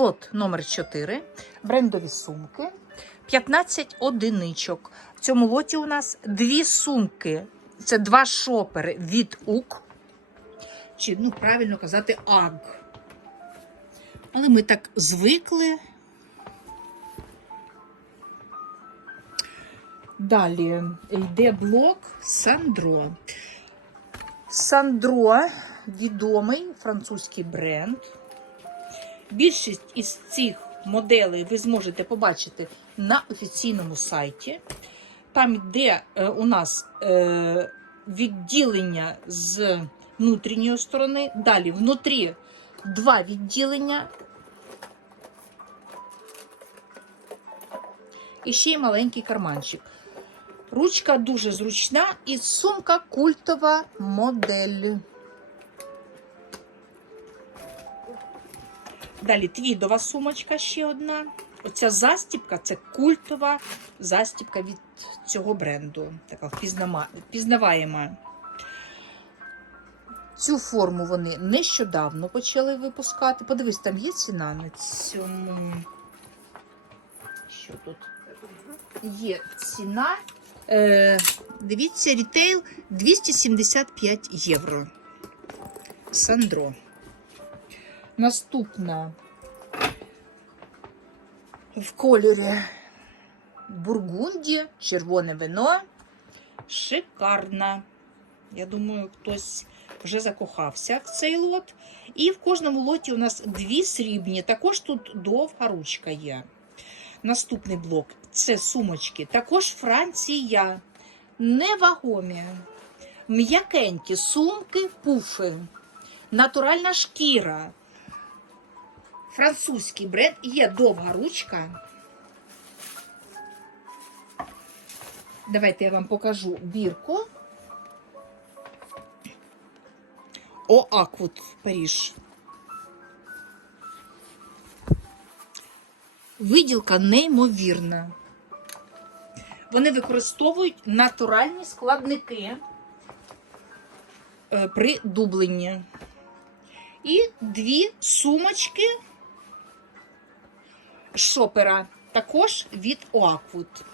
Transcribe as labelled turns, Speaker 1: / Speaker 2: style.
Speaker 1: Лот номер 4 брендові сумки, 15 одиничок. В цьому лоті у нас дві сумки. Це два шопери від УК. Чи, ну, правильно казати, АГ. Але ми так звикли. Далі йде блок Сандро. Сандро відомий французький бренд. Більшість із цих моделей ви зможете побачити на офіційному сайті. Там йде е, у нас е, відділення з внутрішньої сторони. Далі внутрі два відділення. І ще й маленький карманчик. Ручка дуже зручна і сумка культова модель. Далі твідова сумочка ще одна. Оця застіпка це культова застіпка від цього бренду. Така впізнаваєма. Цю форму вони нещодавно почали випускати. Подивись, там є ціна на цьому. Що тут? Є ціна. Е, дивіться, рітейл 275 євро. Сандро. Наступна в кольорі бургунді, червоне вино. Шикарна. Я думаю, хтось вже закохався в цей лот. І в кожному лоті у нас дві срібні. Також тут довга ручка є. Наступний блок це сумочки. Також Франція. Невагомі. М'якенькі сумки, пуфи. Натуральна шкіра. Французький бренд. Є довга ручка. Давайте я вам покажу бірку. О, Аквут, Паріж. Виділка неймовірна. Вони використовують натуральні складники е, при дубленні. І дві сумочки шопера, також від Оаквуд.